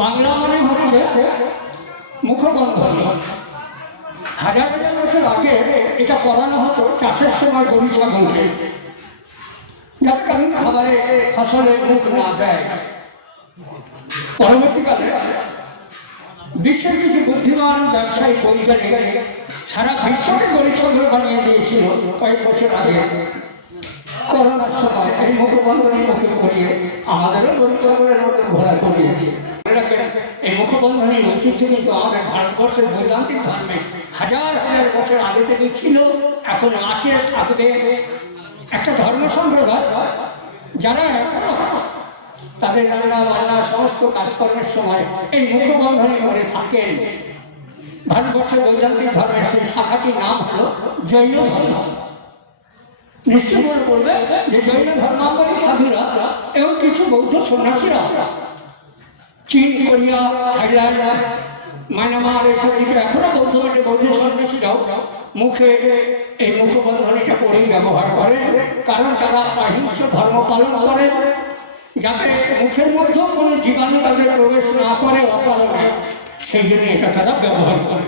বাংলা মানে হচ্ছে মুখবন্ধনী। হাজার হাজার বছর আগে এটা করানো হতো চাষের সময় গরু ছাগলকে, যাতে কারণ খাবারে ফসলের মুখ না দেয়। পরবর্তীকালে বিশ্বের কিছু বুদ্ধিমান ব্যবসায়ী বৈজ্ঞানিক সারা বিশ্বকে গরু ছাগল বানিয়ে দিয়েছিল কয়েক বছর আগে। করোনার সময় এই মুখবন্ধনী মুখে পড়িয়ে আমাদেরও গরু ছাগলের মধ্যে ঘোরা করিয়েছে। এই মুখবন্ধনীর ঐতিহ্য কিন্তু আমাদের ভারতবর্ষের বৈদান্তিক ধর্মে হাজার হাজার বছর আগে থেকেই ছিল, এখন আছে, থাকবে। একটা ধর্ম সম্প্রদায় যারা তাদের রান্না বান্না সমস্ত কাজকর্মের সময় এই মুখবন্ধনী করে থাকেন। ভারতবর্ষের বৈদান্তিক ধর্মের সেই শাখাটির নাম হলো জৈন ধর্ম। নিশ্চয় মনে করবে যে জৈন ধর্মাবলী সাধুরা এবং কিছু বৌদ্ধ সন্ন্যাসীরা চীন, কোরিয়া, থাইল্যান্ড, মায়ানমার এসব দিকে এখনো বৌদ্ধ সন্ন্যাসীরাও মুখে এই মুখবন্ধনীটা করেই ব্যবহার করে। কারণ তারা অহিংস ধর্ম পালন করে, যাতে মুখের মধ্যেও কোনো জীবাণু তাদের প্রবেশ না করে অকারণে, সেই জন্য এটা তারা ব্যবহার করে।